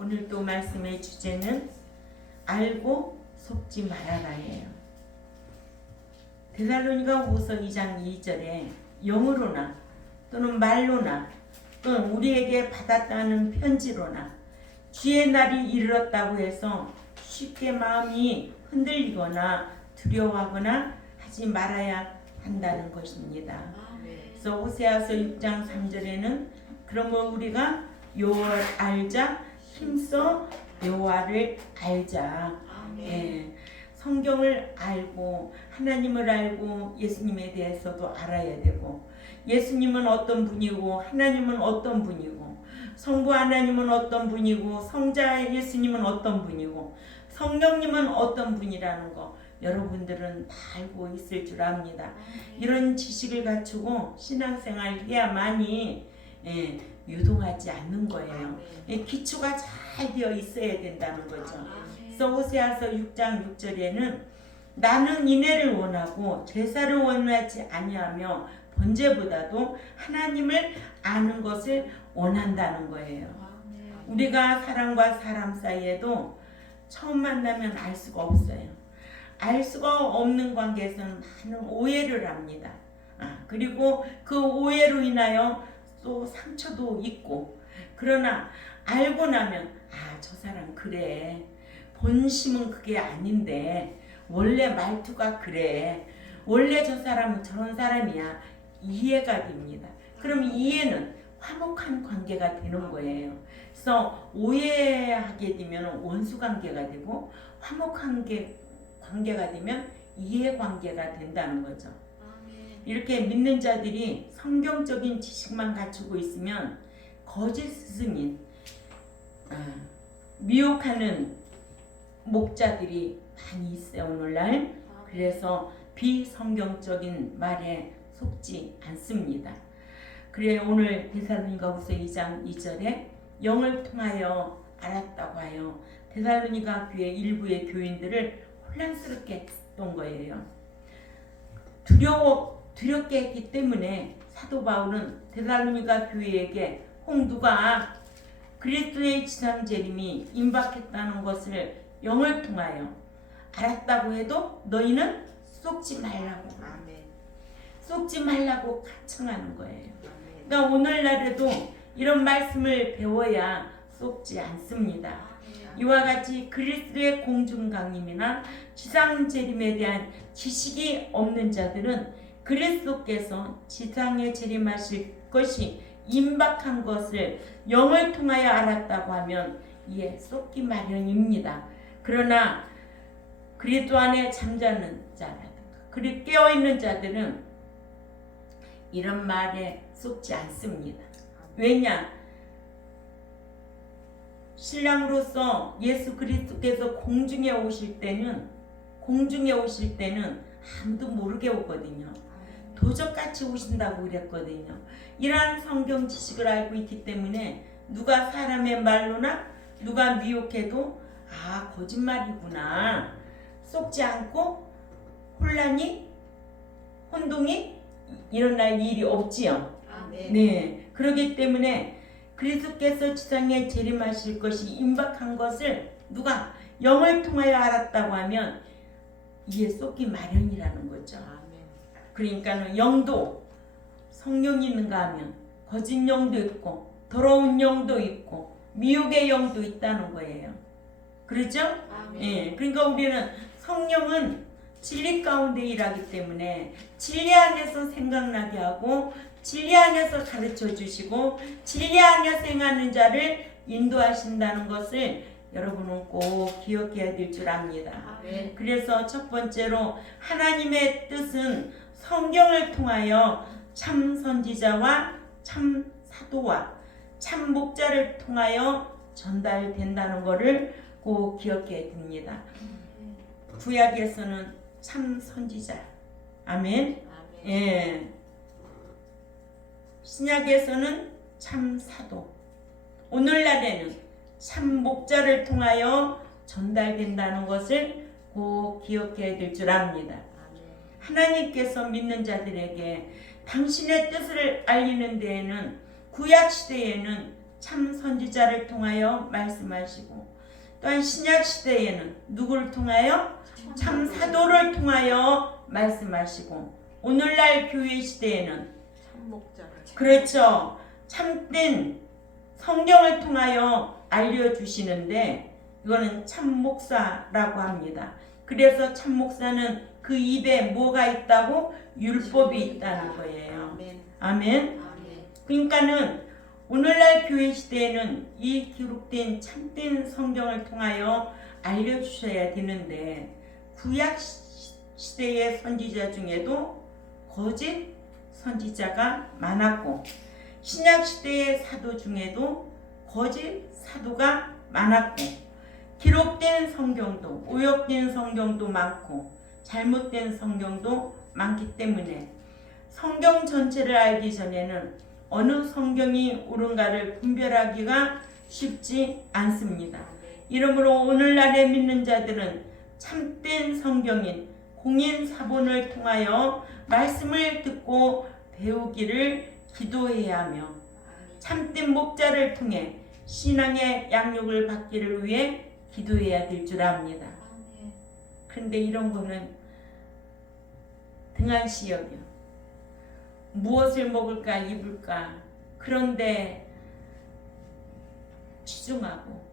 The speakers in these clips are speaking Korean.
오늘도 말씀의 주제는 알고 속지 말아라예요. 데살로니가 후서 2장 2절에 영으로나 또는 말로나 또는 우리에게 받았다는 편지로나 주의 날이 이르렀다고 해서 쉽게 마음이 흔들리거나 두려워하거나 하지 말아야 한다는 것입니다. 그래서 호세아서 6장 3절에는 그러면 우리가 여호와를 알자 힘써 여호와를 알자. 예, 성경을 알고 하나님을 알고 예수님에 대해서도 알아야 되고, 예수님은 어떤 분이고 하나님은 어떤 분이고 성부 하나님은 어떤 분이고 성자 예수님은 어떤 분이고 성령님은 어떤 분이라는 거 여러분들은 다 알고 있을 줄 압니다. 이런 지식을 갖추고 신앙생활 해야만이 유동하지 않는 거예요. 기초가 잘 되어 있어야 된다는 거죠. 그래서 호세아서 6장 6절에는 나는 인애를 원하고 제사를 원하지 아니하며 번제보다도 하나님을 아는 것을 원한다는 거예요. 우리가 사람과 사람 사이에도 처음 만나면 알 수가 없어요. 알 수가 없는 관계에서는 많은 오해를 합니다. 그리고 그 오해로 인하여 또 상처도 있고, 그러나 알고 나면 저 사람 그래, 본심은 그게 아닌데 원래 말투가 그래, 원래 저 사람은 저런 사람이야, 이해가 됩니다. 그럼 이해는 화목한 관계가 되는 거예요. 그래서 오해하게 되면 원수 관계가 되고, 화목한 관계가 되면 이해 관계가 된다는 거죠. 이렇게 믿는 자들이 성경적인 지식만 갖추고 있으면 거짓 스승인, 미혹하는 목자들이 많이 있어요, 오늘날. 그래서 비성경적인 말에 속지 않습니다. 그래 오늘 데살로니가후서 2장 2절에 영을 통하여 알았다고 하여 데살로니가 교회 일부의 교인들을 혼란스럽게 했던 거예요. 두렵게 했기 때문에 사도 바울은 데살로니가 교회에게 누가 그리스도의 지상 재림이 임박했다는 것을 영을 통하여 알았다고 해도 너희는 속지 말라고, 속지 말라고 간청하는 거예요. 그러니까 오늘날에도 이런 말씀을 배워야 속지 않습니다. 이와 같이 그리스도의 공중 강림이나 지상 재림에 대한 지식이 없는 자들은 그리스도께서 지상에 재림하실 것이 임박한 것을 영을 통하여 알았다고 하면 이에 속기 마련입니다. 그러나 그리스도 안에 잠자는 자라든가 그리고 깨어있는 자들은 이런 말에 속지 않습니다. 왜냐? 신랑으로서 예수 그리스도께서 공중에 오실 때는 아무도 모르게 오거든요. 도적같이 오신다고 그랬거든요. 이러한 성경 지식을 알고 있기 때문에 누가 사람의 말로나 누가 미혹해도 거짓말이구나, 속지 않고 혼동이 일어날 일이 없지요. 네, 그렇기 때문에 그리스도께서 지상에 재림하실 것이 임박한 것을 누가 영을 통하여 알았다고 하면 이에 속기 마련이라는 거죠. 그러니까 영도 성령이 있는가 하면 거짓 영도 있고 더러운 영도 있고 미혹의 영도 있다는 거예요. 그렇죠? 예, 그러니까 우리는 성령은 진리 가운데 일하기 때문에 진리 안에서 생각나게 하고 진리 안에서 가르쳐 주시고 진리 안에서 행하는 자를 인도하신다는 것을 여러분은 꼭 기억해야 될 줄 압니다. 그래서 첫 번째로 하나님의 뜻은 성경을 통하여 참 선지자와 참 사도와 참 목자를 통하여 전달된다는 것을 꼭 기억해야 됩니다. 구약에서는 참 선지자, 아멘. 예. 신약에서는 참 사도, 오늘날에는 참 목자를 통하여 전달된다는 것을 꼭 기억해야 될 줄 압니다. 하나님께서 믿는 자들에게 당신의 뜻을 알리는 데에는 구약 시대에는 참 선지자를 통하여 말씀하시고, 또한 신약 시대에는 누구를 통하여? 참 사도를 통하여 말씀하시고, 오늘날 교회 시대에는 참 목자를. 그렇죠. 참된 성경을 통하여 알려주시는데 이거는 참 목사라고 합니다. 그래서 참 목사는 그 입에 뭐가 있다고? 율법이 있다는 거예요. 아멘. 아멘. 그러니까는 오늘날 교회 시대에는 이 기록된 참된 성경을 통하여 알려주셔야 되는데, 구약 시대의 선지자 중에도 거짓 선지자가 많았고, 신약 시대의 사도 중에도 거짓 사도가 많았고, 기록된 성경도 오역된 성경도 많고 잘못된 성경도 많기 때문에 성경 전체를 알기 전에는 어느 성경이 옳은가를 분별하기가 쉽지 않습니다. 이러므로 오늘날에 믿는 자들은 참된 성경인 공인사본을 통하여 말씀을 듣고 배우기를 기도해야 하며, 참된 목자를 통해 신앙의 양육을 받기를 위해 기도해야 될 줄 압니다. 그런데 이런 거는 등한시역이요. 무엇을 먹을까 입을까, 그런데 치중하고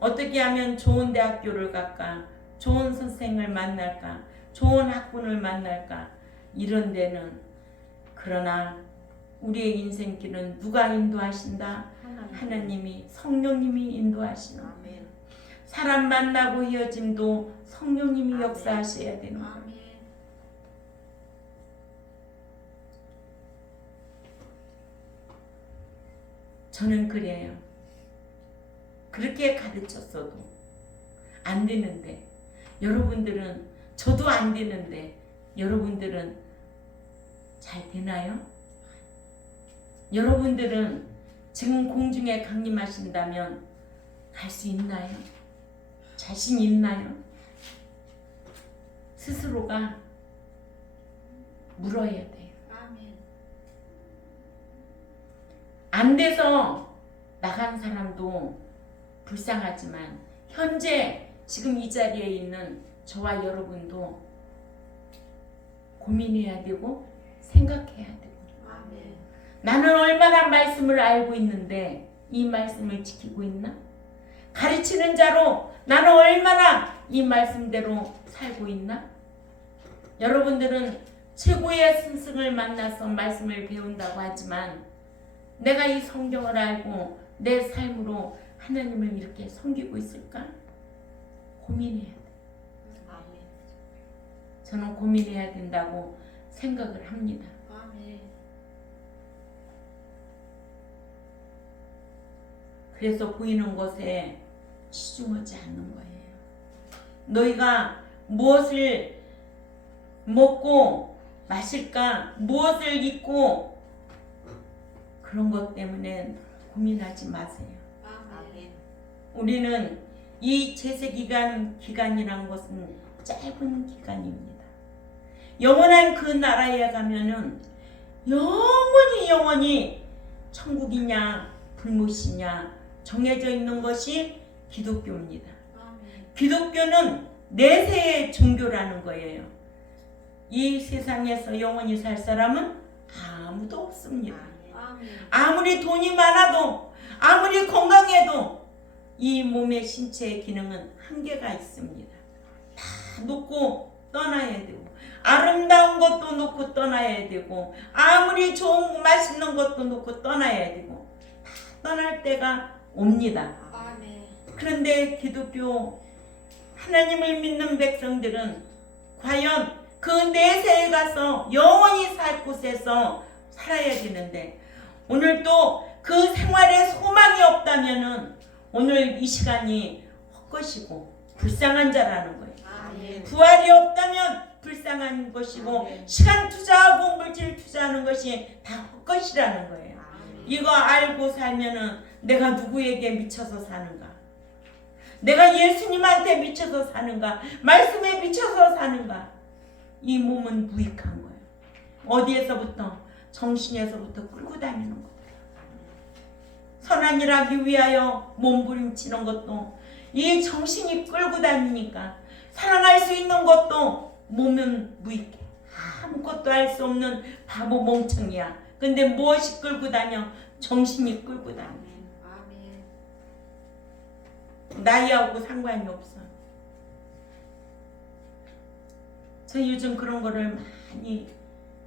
어떻게 하면 좋은 대학교를 갈까, 좋은 선생을 만날까, 좋은 학군을 만날까, 이런 데는, 그러나 우리의 인생길은 누가 인도하신다? 하나님이, 성령님이 인도하시는 거예요. 사람 만나고 헤어짐도 성령님이 역사하셔야 되는 거예요. 저는 그래요. 그렇게 가르쳤어도 안 되는데, 여러분들은, 저도 안 되는데 여러분들은 잘 되나요? 여러분들은 지금 공중에 강림하신다면 갈 수 있나요? 자신 있나요? 스스로가 물어야 돼요. 안 돼서 나간 사람도 불쌍하지만 현재 지금 이 자리에 있는 저와 여러분도 고민해야 되고 생각해야 되고, 나는 얼마나 말씀을 알고 있는데 이 말씀을 지키고 있나? 가르치는 자로 나는 얼마나 이 말씀대로 살고 있나? 여러분들은 최고의 스승을 만나서 말씀을 배운다고 하지만 내가 이 성경을 알고 내 삶으로 하나님을 이렇게 섬기고 있을까? 고민해야 돼. 저는 고민해야 된다고 생각을 합니다. 그래서 보이는 것에 치중하지 않는 거예요. 너희가 무엇을 먹고 마실까, 무엇을 입고, 그런 것 때문에 고민하지 마세요. 우리는 이 제세기간이란 것은 짧은 기간입니다. 영원한 그 나라에 가면은 영원히 천국이냐 불못이냐 정해져 있는 것이 기독교입니다. 기독교는 내세의 종교라는 거예요. 이 세상에서 영원히 살 사람은 아무도 없습니다. 아무리 돈이 많아도, 아무리 건강해도 이 몸의 신체의 기능은 한계가 있습니다. 다 놓고 떠나야 되고, 아름다운 것도 놓고 떠나야 되고, 아무리 좋은 맛있는 것도 놓고 떠나야 되고, 다 떠날 때가 옵니다. 그런데 기독교 하나님을 믿는 백성들은 과연 그 내세에 가서 영원히 살 곳에서 살아야 되는데, 오늘 또 그 생활에 소망이 없다면은 오늘 이 시간이 헛것이고 불쌍한 자라는 거예요. 부활이 없다면 불쌍한 것이고, 시간 투자하고 물질 투자하는 것이 다 헛것이라는 거예요. 이거 알고 살면은 내가 누구에게 미쳐서 사는가? 내가 예수님한테 미쳐서 사는가? 말씀에 미쳐서 사는가? 이 몸은 무익한 거예요. 어디에서부터? 정신에서부터 끌고 다니는 거예요. 선한 일 하기 위하여 몸부림치는 것도 이 정신이 끌고 다니니까 사랑할 수 있는 것도 몸은 무익해. 아무것도 할 수 없는 바보 멍청이야. 근데 무엇이 끌고 다녀? 정신이 끌고 다녀. 나이하고 상관이 없어. 저 요즘 그런 거를 많이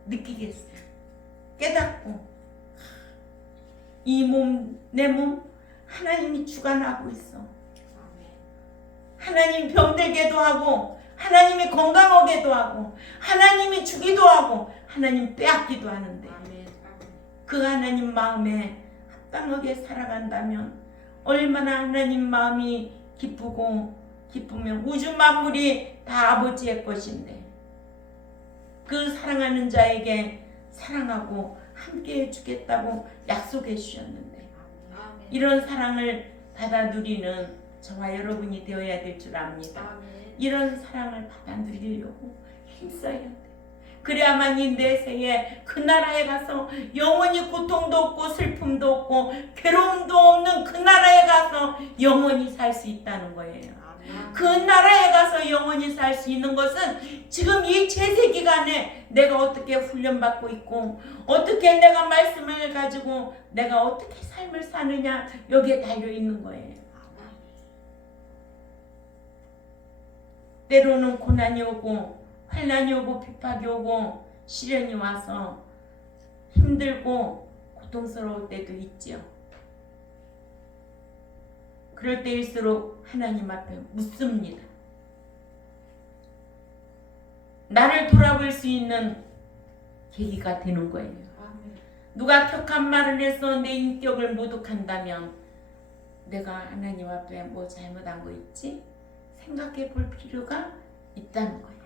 느끼겠어요. 깨닫고 이 몸, 내 몸 하나님이 주관하고 있어. 하나님이 병들게도 하고 하나님이 건강하게도 하고 하나님이 주기도 하고 하나님 빼앗기도 하는데 그 하나님 마음에 합당하게 살아간다면 얼마나 하나님 마음이 기쁘면 우주 만물이 다 아버지의 것인데 그 사랑하는 자에게 사랑하고 함께 해주겠다고 약속해 주셨는데 이런 사랑을 받아 누리는 저와 여러분이 되어야 될 줄 압니다. 이런 사랑을 받아 누리려고 힘써야 돼. 그래야만 이 내세에 그 나라에 가서 영원히 고통도 없고 슬픔도 없고 괴로움도 없는 그 나라에 가서 영원히 살 수 있다는 거예요. 그 나라에 가서 영원히 살 수 있는 것은 지금 이 제세 기간에 내가 어떻게 훈련받고 있고 어떻게 내가 말씀을 가지고 내가 어떻게 삶을 사느냐 여기에 달려있는 거예요. 때로는 고난이 오고 환난이 오고 비박이 오고 시련이 와서 힘들고 고통스러울 때도 있지요. 그럴 때일수록 하나님 앞에 묻습니다. 나를 돌아볼 수 있는 계기가 되는 거예요. 누가 격한 말을 해서 내 인격을 모독한다면 내가 하나님 앞에 뭐 잘못한 거 있지? 생각해 볼 필요가 있다는 거예요.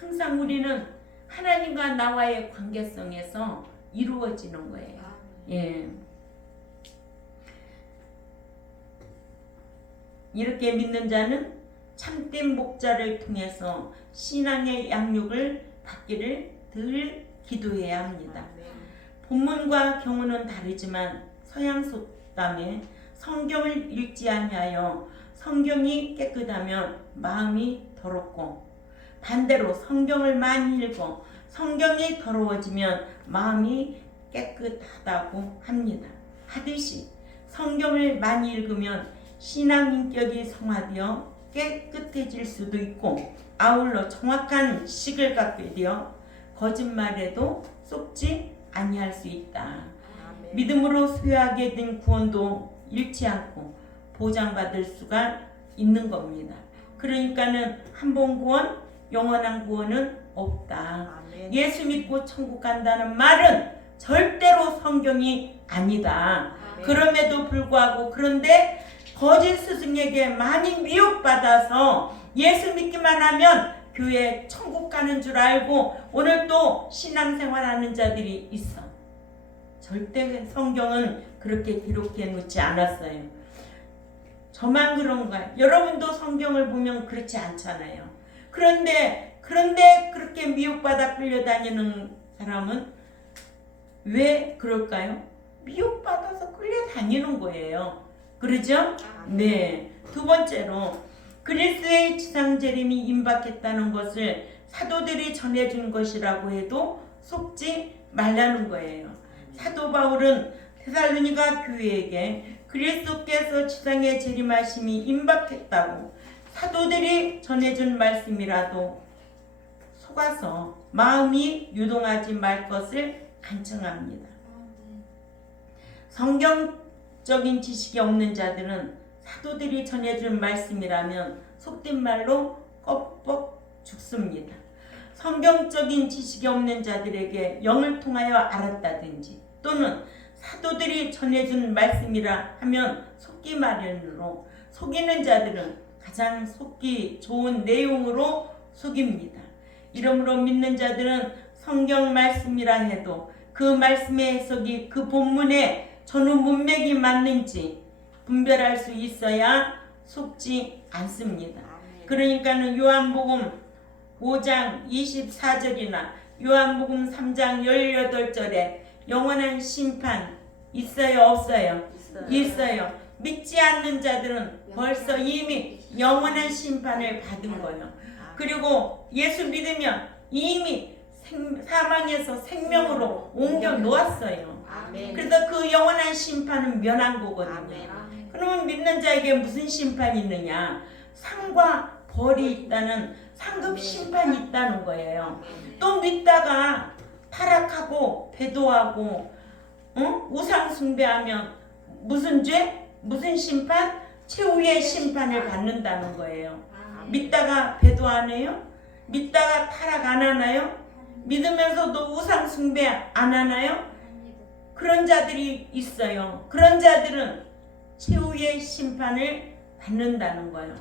항상 우리는 하나님과 나와의 관계성에서 이루어지는 거예요. 예. 이렇게 믿는 자는 참된 목자를 통해서 신앙의 양육을 받기를 늘 기도해야 합니다. 본문과 경우는 다르지만 서양속담에 성경을 읽지 아니하여 성경이 깨끗하면 마음이 더럽고 반대로 성경을 많이 읽어 성경이 더러워지면 마음이 깨끗하다고 합니다. 하듯이 성경을 많이 읽으면 신앙 인격이 성화되어 깨끗해질 수도 있고 아울러 정확한 식을 갖게 되어 거짓말에도 속지 아니할 수 있다. 믿음으로 소유하게 된 구원도 잃지 않고 보장받을 수가 있는 겁니다. 그러니까는 한 번 구원, 영원한 구원은 없다. 예수 믿고 천국 간다는 말은 절대로 성경이 아니다. 그럼에도 불구하고 그런데 거짓 스승에게 많이 미혹받아서 예수 믿기만 하면 교회 천국 가는 줄 알고 오늘 또 신앙생활하는 자들이 있어. 절대 성경은 그렇게 기록해 놓지 않았어요. 저만 그런가? 여러분도 성경을 보면 그렇지 않잖아요. 그런데 그렇게 미혹받아 끌려다니는 사람은 왜 그럴까요? 미혹받아서 끌려다니는 거예요. 그러죠? 네. 두 번째로 그리스도의 지상재림이 임박했다는 것을 사도들이 전해준 것이라고 해도 속지 말라는 거예요. 사도 바울은 데살로니가 교회에게 그리스도께서 지상에 재림하심이 임박했다고 사도들이 전해준 말씀이라도 속아서 마음이 유동하지 말 것을 간청합니다. 성경적인 지식이 없는 자들은 사도들이 전해준 말씀이라면 속된 말로 껍벅 죽습니다. 성경적인 지식이 없는 자들에게 영을 통하여 알았다든지 또는 사도들이 전해준 말씀이라 하면 속기 마련으로 속이는 자들은 가장 속기 좋은 내용으로 속입니다. 이러므로 믿는 자들은 성경 말씀이라 해도 그 말씀의 해석이 그 본문의 전후 문맥이 맞는지 분별할 수 있어야 속지 않습니다. 그러니까는 요한복음 5장 24절이나 요한복음 3장 18절에 영원한 심판, 있어요, 없어요? 있어요. 믿지 않는 자들은 벌써 이미 영원한 심판을 받은 거예요. 그리고 예수 믿으면 이미 사망에서 생명으로 옮겨 놓았어요. 그래서 그 영원한 심판은 면한 거거든요. 그러면 믿는 자에게 무슨 심판이 있느냐? 상과 벌이 있다는 상급 심판이 있다는 거예요. 또 믿다가 타락하고 배도하고 우상 숭배하면 무슨 죄? 무슨 심판? 최후의 심판을 받는다는 거예요. 믿다가 배도 안 해요? 믿다가 타락 안 하나요? 믿으면서도 우상 숭배 안 하나요? 그런 자들이 있어요. 그런 자들은 최후의 심판을 받는다는 거예요.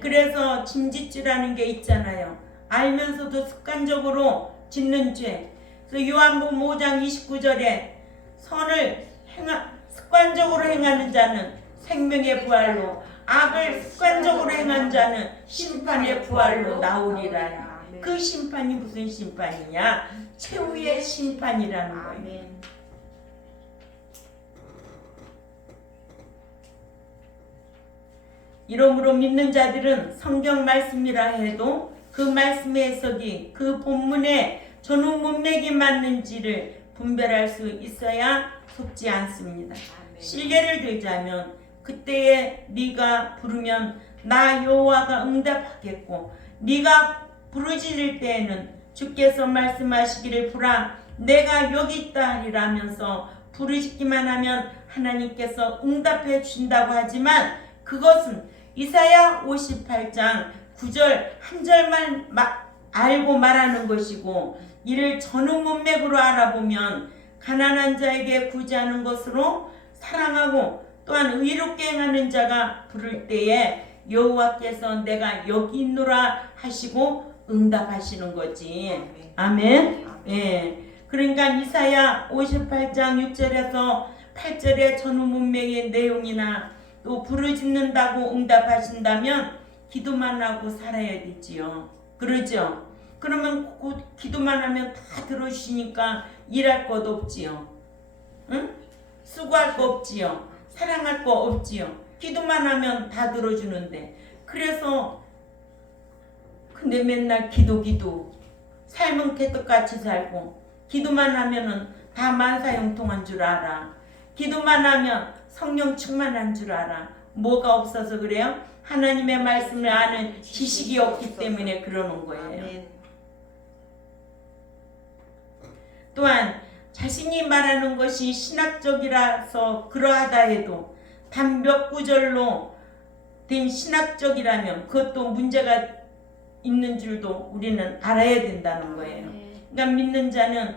그래서 짐짓지라는 게 있잖아요. 알면서도 습관적으로 짓는 죄. 그래서 요한복음 5장 29절에 선을 습관적으로 행하는 자는 생명의 부활로, 악을 습관적으로 행한 자는 심판의 부활로 나오리라. 그 심판이 무슨 심판이냐? 최후의 심판이라는 거예요. 이러므로 믿는 자들은 성경 말씀이라 해도 그 말씀의 해석이 그 본문의 전후 문맥이 맞는지를 분별할 수 있어야 속지 않습니다. 실례를 들자면 그때에 네가 부르면 나 여호와가 응답하겠고 네가 부르짖을 때에는 주께서 말씀하시기를 보라 내가 여기 있다 하리라면서 부르짖기만 하면 하나님께서 응답해 주신다고 하지만 그것은 이사야 58장 9절 한 절만 알고 말하는 것이고 이를 전후 문맥으로 알아보면 가난한 자에게 구제하는 것으로 사랑하고 또한 의롭게 행하는 자가 부를 때에 여호와께서 내가 여기 있노라 하시고 응답하시는 거지. 아멘. 예. 그러니까 이사야 58장 6절에서 8절의 전후 문맥의 내용이나 또 부르짖는다고 응답하신다면 기도만 하고 살아야 되지요. 그러죠? 그러면 기도만 하면 다 들어주시니까 일할 것 없지요. 응? 수고할 거 없지요. 사랑할 거 없지요. 기도만 하면 다 들어주는데. 그래서 근데 맨날 기도 삶은 개떡같이 살고 기도만 하면은 다 만사형통한 줄 알아. 기도만 하면 성령 충만한 줄 알아. 뭐가 없어서 그래요? 하나님의 말씀을 아는 지식이 없기 때문에 그러는 거예요. 또한 자신이 말하는 것이 신학적이라서 그러하다 해도 단 몇 구절로 된 신학적이라면 그것도 문제가 있는 줄도 우리는 알아야 된다는 거예요. 그러니까 믿는 자는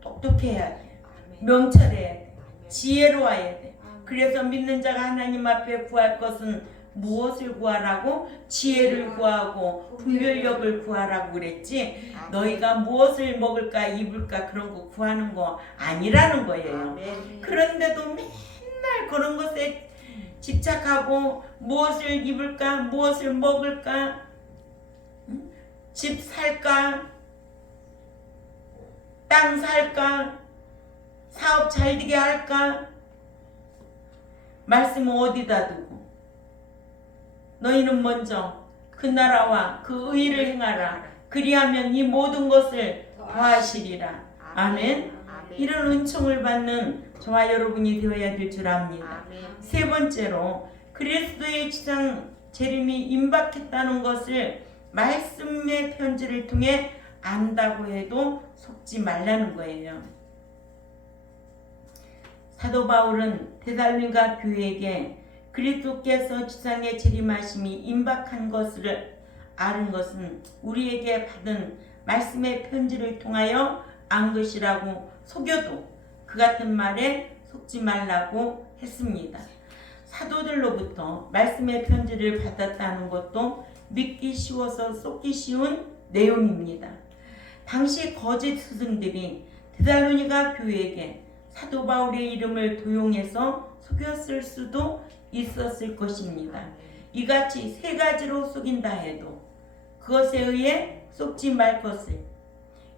똑똑해야 돼. 명철해야 돼. 지혜로워야 돼. 그래서 믿는 자가 하나님 앞에 구할 것은 무엇을 구하라고? 지혜를 구하고 분별력을 구하라고 그랬지. 너희가 무엇을 먹을까 입을까 그런 거 구하는 거 아니라는 거예요. 그런데도 맨날 그런 것에 집착하고 무엇을 입을까 무엇을 먹을까 집 살까 땅 살까 사업 잘 되게 할까 말씀은 어디다 두고 너희는 먼저 그 나라와 그 의를 행하라. 그리하면 이 모든 것을 더하시리라. 아멘. 이런 은총을 받는 저와 여러분이 되어야 될 줄 압니다. 세 번째로 그리스도의 지상 재림이 임박했다는 것을 말씀의 편지를 통해 안다고 해도 속지 말라는 거예요. 사도 바울은 데살로니가 교회에게 그리스도께서 지상에 재림하심이 임박한 것을 아는 것은 우리에게 받은 말씀의 편지를 통하여 안 것이라고 속여도 그 같은 말에 속지 말라고 했습니다. 사도들로부터 말씀의 편지를 받았다는 것도 믿기 쉬워서 속기 쉬운 내용입니다. 당시 거짓 스승들이 데살로니가 교회에게 사도 바울의 이름을 도용해서 속였을 수도 있었을 것입니다. 이같이 세 가지로 속인다 해도 그것에 의해 속지 말 것을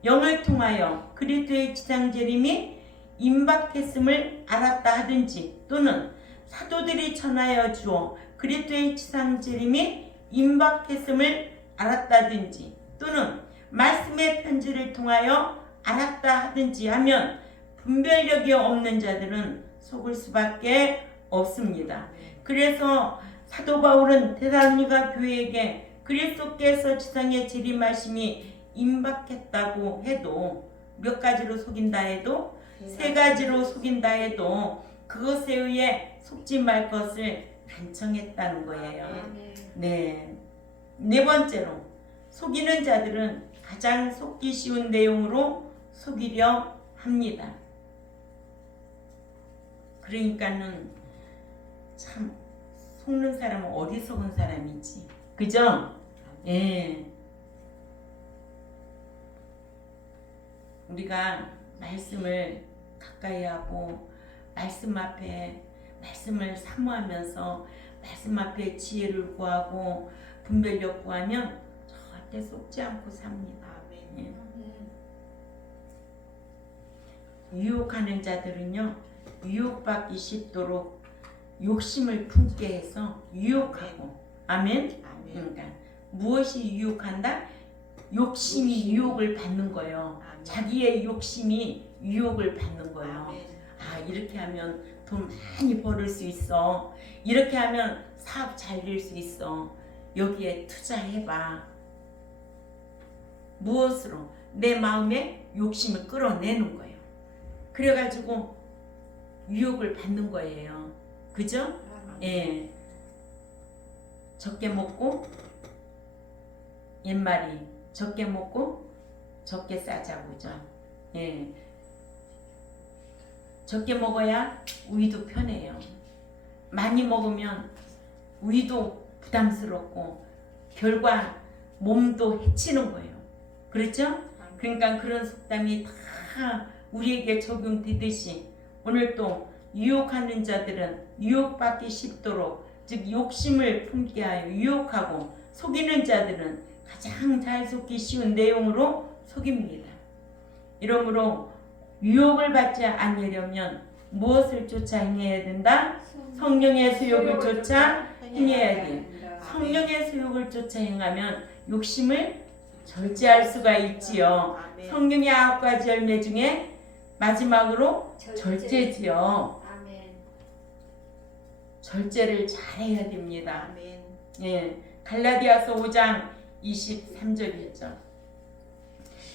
영을 통하여 그리스도의 지상 재림이 임박했음을 알았다 하든지 또는 사도들이 전하여 주어 그리스도의 지상재림이 임박했음을 알았다든지 또는 말씀의 편지를 통하여 알았다 하든지 하면 분별력이 없는 자들은 속을 수밖에 없습니다. 그래서 사도 바울은 데살로니가 교회에게 그리스도께서 지상에 재림하심이 임박했다고 해도 몇 가지로 속인다 해도 세 가지로 속인다 해도 그것에 의해 속지 말 것을 간청했다는 거예요. 네. 네 번째로 속이는 자들은 가장 속기 쉬운 내용으로 속이려 합니다. 그러니까는 참 속는 사람은 어리석은 사람이지. 그죠? 예. 우리가 말씀을 가까이 하고 말씀 앞에 말씀을 사모하면서 말씀 앞에 지혜를 구하고 분별력 구하면 절대 속지 않고 삽니다. 예. 유혹하는 자들은요, 유혹받기 쉽도록 욕심을 품게 해서 유혹하고, 아멘. 그러니까 무엇이 유혹한다? 욕심이 유혹을 받는 거예요. 자기의 욕심이 유혹을 받는 거예요. 아, 이렇게 하면 돈 많이 벌을 수 있어. 이렇게 하면 사업 잘 될 수 있어. 여기에 투자해봐. 무엇으로? 내 마음에 욕심을 끌어내는 거예요. 그래가지고 유혹을 받는 거예요. 그죠? 예. 적게 먹고 옛말이 적게 먹고 적게 싸자고죠. 예. 적게 먹어야 우리도 편해요. 많이 먹으면 우리도 부담스럽고 결과 몸도 해치는 거예요. 그렇죠? 그러니까 그런 속담이 다 우리에게 적용되듯이 오늘 또 유혹하는 자들은 유혹받기 쉽도록 즉 욕심을 품게 하여 유혹하고 속이는 자들은 가장 잘 속기 쉬운 내용으로 속입니다. 이러므로 유혹을 받지 않으려면 무엇을 쫓아 행해야 된다? 성령의 수욕을 쫓아 행해야 돼. 성령의 수욕을 쫓아 행하면 욕심을 절제할 수가 있지요. 성령의 9가지 열매 중에 마지막으로 절제지요. 절제를 잘해야 됩니다. 예, 갈라디아서 5장 23절이죠.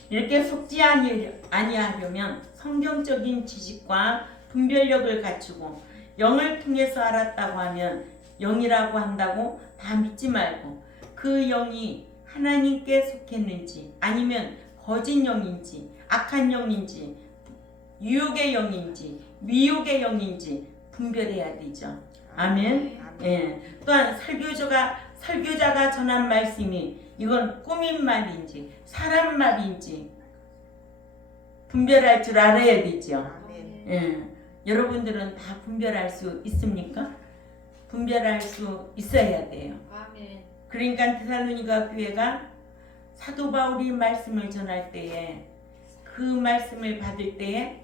이렇게 속지 아니하려면 성경적인 지식과 분별력을 갖추고 영을 통해서 알았다고 하면 영이라고 한다고 다 믿지 말고 그 영이 하나님께 속했는지 아니면 거짓 영인지 악한 영인지 유혹의 영인지 미혹의 영인지 분별해야 되죠. 아멘. 예. 또한 설교자가 전한 말씀이 이건 꾸민 말인지 사람 말인지 분별할 줄 알아야 되죠. 예. 여러분들은 다 분별할 수 있습니까? 분별할 수 있어야 돼요. 그러니까 데살로니가 교회가 사도 바울이 말씀을 전할 때에 그 말씀을 받을 때에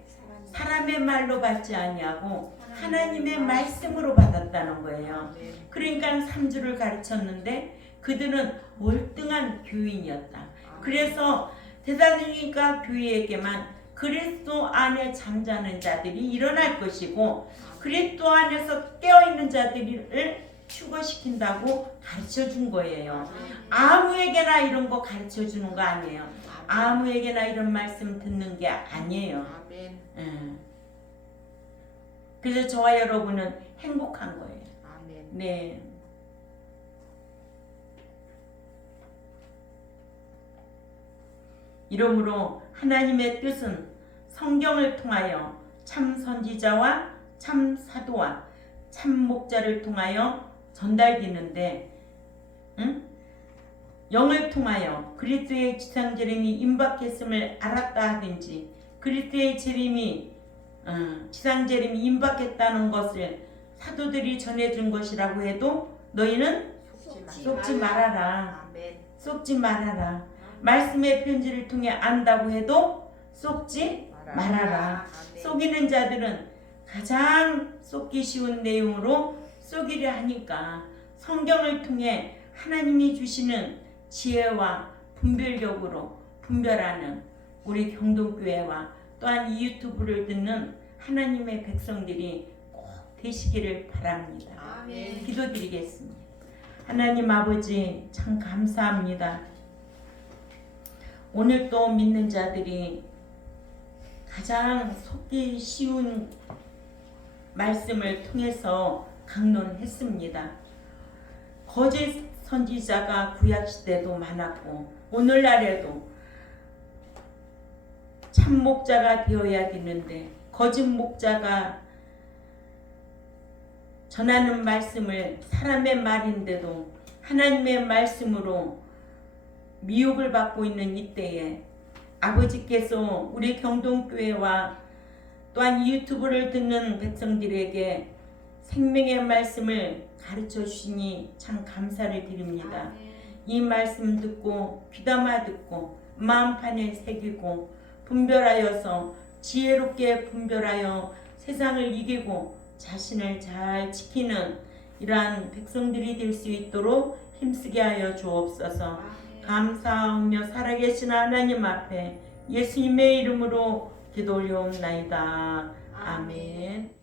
사람의 말로 받지 아니하고 하나님의 말씀으로 받았다는 거예요. 그러니까 3주를 가르쳤는데 그들은 월등한 교인이었다. 그래서 데살로니가 교회에게만 그리스도 안에 잠자는 자들이 일어날 것이고 그리스도 안에서 깨어있는 자들을 휴거시킨다고 가르쳐준 거예요. 아무에게나 이런 거 가르쳐주는 거 아니에요. 아무에게나 이런 말씀 듣는 게 아니에요. 그래서 저와 여러분은 행복한 거예요. 네. 이러므로 하나님의 뜻은 성경을 통하여 참 선지자와 참 사도와 참 목자를 통하여 전달되는데 영을 통하여 그리스도의 지상재림이 임박했음을 알았다 하든지 그리스도의 재림이 지상재림이 임박했다는 것을 사도들이 전해준 것이라고 해도 너희는 속지 말아라. 속지 말아라. 말씀의 편지를 통해 안다고 해도 속지 말하라. 속이는 자들은 가장 속기 쉬운 내용으로 속이려 하니까 성경을 통해 하나님이 주시는 지혜와 분별력으로 분별하는 우리 경동교회와 또한 이 유튜브를 듣는 하나님의 백성들이 꼭 되시기를 바랍니다. 아멘. 기도드리겠습니다. 하나님 아버지 참 감사합니다. 오늘 또 믿는 자들이 가장 속기 쉬운 말씀을 통해서 강론했습니다. 거짓 선지자가 구약시대도 많았고 오늘날에도 참 목자가 되어야 되는데 거짓 목자가 전하는 말씀을 사람의 말인데도 하나님의 말씀으로 미혹을 받고 있는 이때에 아버지께서 우리 경동교회와 또한 유튜브를 듣는 백성들에게 생명의 말씀을 가르쳐 주시니 참 감사를 드립니다. 이 말씀 듣고 귀담아 듣고 마음판에 새기고 분별하여서 지혜롭게 분별하여 세상을 이기고 자신을 잘 지키는 이러한 백성들이 될 수 있도록 힘쓰게 하여 주옵소서. 감사하며 살아계신 하나님 앞에 예수님의 이름으로 기도 올려옵나이다. 아멘.